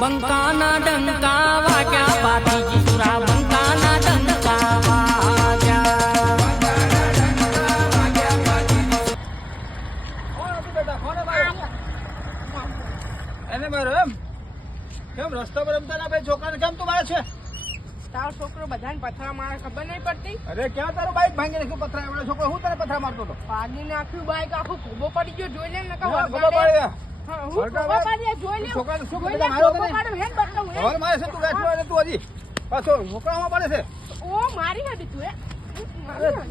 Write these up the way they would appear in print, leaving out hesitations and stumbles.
બંકાના ડંકા વાગ્યા પાટીજી સુરા બંકાના ડંકા વાગ્યા એને મારો એમ કેમ રસ્તો પર રમતા ના ભાઈ છોકરાને કેમ તું મારે છે તારો છોકરો બધાને પથરા મારે ખબર નહીં પડતી. અરે ક્યાં તારો બાઈક ભાંગી નાખ્યું પથરા એવડો છોકરો હું તને પથરા મારતો હતો ભાગી નાખ્યું બાઈક આખું ખોબો પડી ગયો જોઈ લે ને ખબર પડે ખોબો પડી જોઈ લે છોકરાને શું જોઈ લે, બધા માર્યો ખોબો તને પાડ્યો, હેન બતાવું, હેન. હવે મારે છે તું ગાંઠ મારે તું હજી પાછો છોકરામાં પડે છે ઓ મારી હતી તું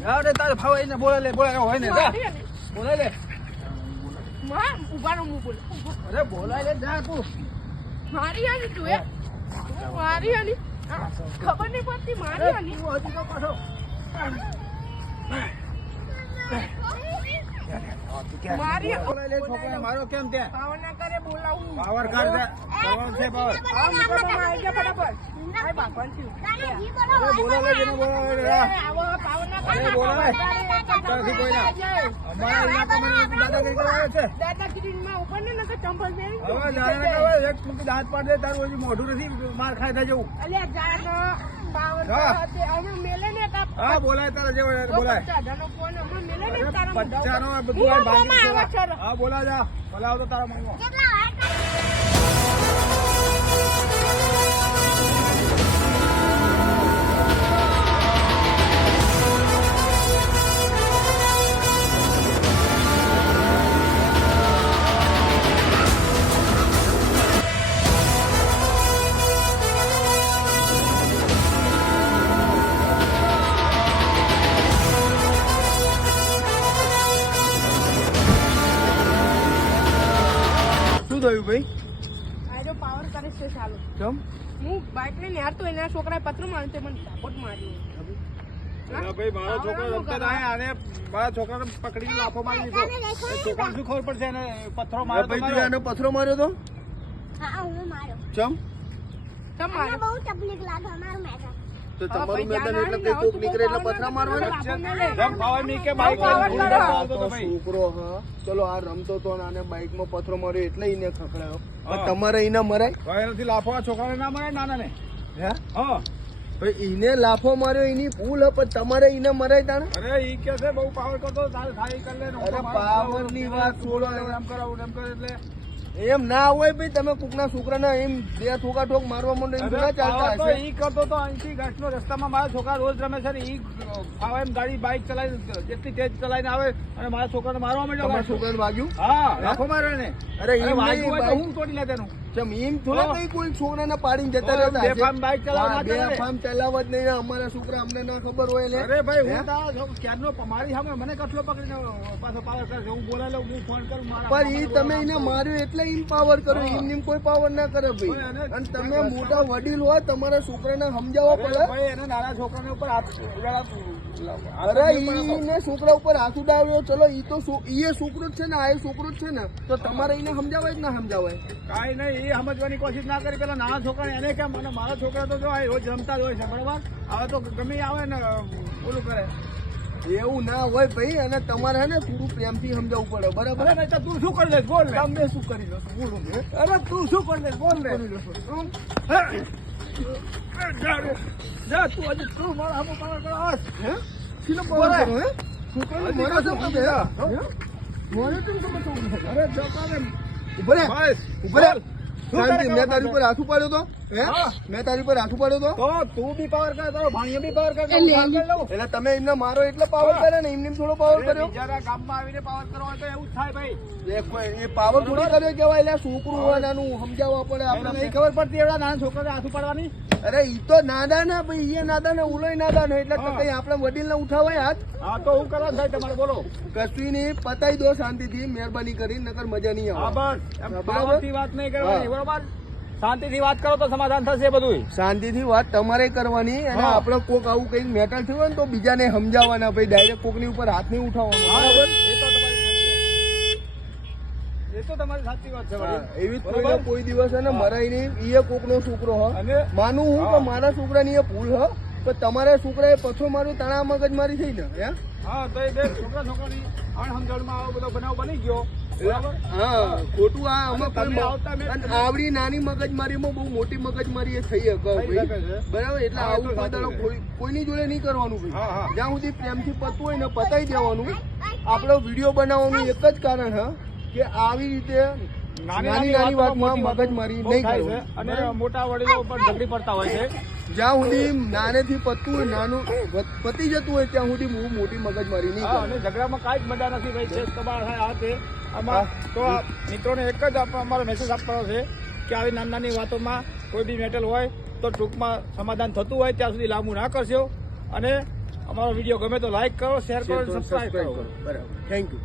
અરે તારે ભાવ એને બોલે હોય ને જા બોલાય લે ઉભા રહો, હું બોલું. અરે બોલાય લે જા તું મારી હતી તું મારી હતી ખબર નહીં પડતી મારી હતી તું હજી તો પાછો મારી બોલાય લે છોકરાને મારો કેમ ત્યાં પાવર ના કરે બોલાવું પાવર કાઢ દે પાવર છે પાવર આ મુકામાં આવી ગયા ફટાફટ. આ ભગવાન થયું. અરે બોલાવે જેને બોલાવે રે આવો પાવર ના કરે અરે બોલાવે ત્યાંથી કોઈ ના અમારા ઇલાકામાં દાદાગીરી કરાવે છે દાદાગીરીમાં ઉપર ને નકર ચંપલ પહેરી હવે જાણે કહેવાય એક મૂકી દાંત પાડ દે તારું હજી મોઢું નથી માર ખાઈ થાય જવું અલ્યા જાનો પાવર હા. તે હમણાં મેલે ને કા હા બોલાય તારા જેવો બોલાય જાનો ફોન હમણાં મેલે ને તારા મોઢો. બચ્ચાનો બધું આ હું ભાંગી આવો દીધું. છો. હા બોલા જા બોલાવ તો તારા મનમાં શું થયું ભાઈ આજો પાવર કરે છે ચાલુ. કેમ હું બાઇક લઈને યાર તો એના છોકરાએ પથરું માર્યું તે મને ઝાપટ માર્યું. ભાઈ મારો છોકરો રમતો થાય અને મારા છોકરાને પકડીને લાફો મારી દીધો છોકરાને શું ખબર પડશે એને પથ્થરો માર્યો તો માર્યો. એને પથરો માર્યો તો હા હું મારો ચમ તમ મને માર્યો. બહુ તકલીફ લાગે અમારું મેદાન તો તમારું મેદાન એટલે કઈ કોક નીકળે એટલે પથરા મારવાના જેમ ફાવે નહીં કે બાઈક પાવર લઈને કરો. આવતો હતો ભાઈ. છોકરો હા ચલો આ રમતો તો અને બાઈકમાં પથરો માર્યો એટલે એને ખખડાયો પણ તમારે એને મરાય ભાઈ એનાથી લાફો આ છોકરાને ના મળે નાના ને હે હા ભાઈ એને લાફો માર્યો એની ભૂલ હે પણ તમારે એને મરાય તાણે અરે ઈ કે છે બહુ પાવર કરતો તારે થાય કરી લે ને હું તો અરે મારો પાવરની વાત છોડો એમ કરાવું એમ કરે એટલે એમ ના હોય ભાઈ તમે કોકના છોકરાને એમ બે ઠોકા ઠોક મારવા માંડો એમ ના ચાલતા તો હશે ઈ કરતો તો અહીંથી ગાંઠનો રસ્તામાં મારા છોકરા રોજ રમે છે ને ઈ ફાવે એમ ગાડી બાઈક ચલાવી જેટલી તેજ ચલાવીને આવે અને મારા છોકરાને મારવા માંડ્યો તમારા ગાંઠનો. છોકરાને વાગ્યું હા લાફો માર્યો ને અરે એમ વાગ્યું નહીં હોય તો બાઈક હું તોડી લે તેનું ચમ એમ થોડા હા. કઈ કોઈ છોકરાને પાડીને જતા રહેતા હશે. બેફામ બાઈક ચલાવવા હા, ના ચાલે. બેફામ ચલાવવા જ નહીં ને અમારા છોકરા અમને ના ખબર હોય ને અરે ભાઈ હે? હું તારા ક્યારનો મારી સામે મને કટલો પકડીને પાછો પાવર કરે છે. હું બોલાવી લઉં હું ફોન કરું મારા પણ ઈ તમે એને માર્યો એટલે એમ પાવર કરો હા. એમ કોઈ પાવર ના કરે ભાઈ, ભાઈ અને અને તમે મોટા વડીલ હોય તમારા છોકરાને સમજાવવા પડે ભાઈ એને નાના છોકરાને ઉપર હાથ અરે ઈને છોકરા ઉપર હાથ ઉડાવ્યો ચલો ઈ તો ઈ છોકરો જ છે ને આ એ છોકરો જ છે ને તો તમારે એને સમજાવાય જ ના સમજાવાય કાંઈ નહીં એ સમજવાની કોશિશ ના કરી પેલા નાના છોકરાને એને કેમ અને મારા છોકરા તો જો આ રોજ રમતા જ હોય છે બરોબર હવે તો ગમે ઈ આવે ને ઓલું કરે એવું ના હોય ભાઈ, અને તમારે હે ને થોડું પ્રેમથી સમજાવવું પડે, બરાબર? અરે નહીં તો તું શું કરી દઈશ બોલ ને. તમે શું કરી લો છો? બોલો ને. અરે તું શું કરી દઈશ બોલ ને. જા તું હજી તું મારા હામું પાવર કરો આસ. હે? શીનો પાવર કરો, હે? છોકરાને મારો છો તમે, હે? હે? મારો કેમ તમે છોકરો? અરે છોકરાને ઉભો રે, બસ ઉભો રે. શું કરે શાંતિ, મેં કે તારી ઉપર હાથ ઉપાડ્યો તો, હે? હા. મેં તારી ઉપર હાથ ઉપાડ્યો તો. તો તું બી પાવર કર તારો ભાણીઓ બી પાવર કર તો હું પાવર કરી લઉં. એટલે તમે એમને મારો એટલે પાવર કરે ને એમને થોડો પાવર અરે કર્યો. બીજાના ગામમાં આવીને પાવર કરવો હોય તો એવું જ થાય ભાઈ. એ પાવર થોડી કર્યો કેવાય, એટલે છોકરું હોય નાનું સમજાવવા પડે આપણે આપણે. નહીં ખબર પડતી એવડા નાના છોકરાને હાથ ઉપાડવાની. અરે ઈ તો નાદાન હે ભાઈ, એ નાદાન હે, ઉલોય નાદાન હે, એટલે હા. કઈ આપણે વડીલ ને ઉઠાવાય હાથ? હા તો હું કરવાનું થાય તમારે બોલો. કશું નહીં, પતાઈ દો શાંતિથી, મહેરબાની કરી, નકર મજા નહીં હા આવે. બસ એમ બરાબર. પાવરથી વાત નહીં કરવાની હા. બરોબર. શાંતિથી વાત કરો તો સમાધાન થશે બધું. શાંતિથી વાત તમારે કરવાની, અને હા. આપણે કોક આવું કઈક મેટર થયું હોય ને તો બીજાને સમજાવવાના ભાઈ, ડાયરેક્ટ કોકની ઉપર હાથ નહીં ઉઠાવવાનો, બરાબર? એ તો તમારી સાચી વાત છે હા, વડીલ. એવી જ બરોબર. કોઈને કોઈ દિવસ હે ને હા. મરાય નહીં. એ કોકનો છોકરો હ, અને માનું હું કે હા. મારા છોકરાની એ ભૂલ હ, પણ તમારા છોકરાએ પછો મારું તણા મગજ મારી થઈ ને, હે? હા તો એ બે છોકરાની અણસમજણમાં આવો બધો બનાવ બની ગયો બરાબર. હા, ખોટું આ અને આમાં તમે કોઈ આવતા મેં અને આવડી નાની મગજમારીમાં બહુ મોટી મગજમારી એ થઈ શકે થઈ ભાઈ. શકે છે. બરાબર, એટલે હા, એ તો આવું કોઈ સાચું દાડો છે. કોઈની જોડે નહીં કરવાનું ભાઈ. હા, હા. જ્યાં સુધી પ્રેમથી પતવું હોય ને પતાઈ દેવાનું. આપણો વિડીયો બનાવવાનું એક જ કારણ હ કે આવી રીતે નાની વાતમાં મગજમારી બહુ નહીં થાય છે. કરવાની. અને મોટા વડીલો પર ઝઘડી પડતા હોય છે. જ્યાં સુધી નાનેથી પતવું હોય, નાનું પતી જતું હોય ત્યાં સુધી બહુ મોટી મગજમારી નહીં હા, અને કરવાની. ઝઘડામાં કાંઈ જ મજા નથી ભાઈ. છે તમારા થાય આ તે આમાં તો આ મિત્રોને એક જ અમારો મેસેજ આપવાનો છે કે આવી નાની નાની વાતોમાં કોઈ બી મેટલ હોય તો ટૂંકમાં સમાધાન થતું હોય ત્યાં સુધી લાંબુ ના કરશો. અને અમારો વિડીયો ગમે તો લાઈક કરો, શેર કરો, સબસ્ક્રાઈબ કરો. બરાબર, થેન્ક યુ.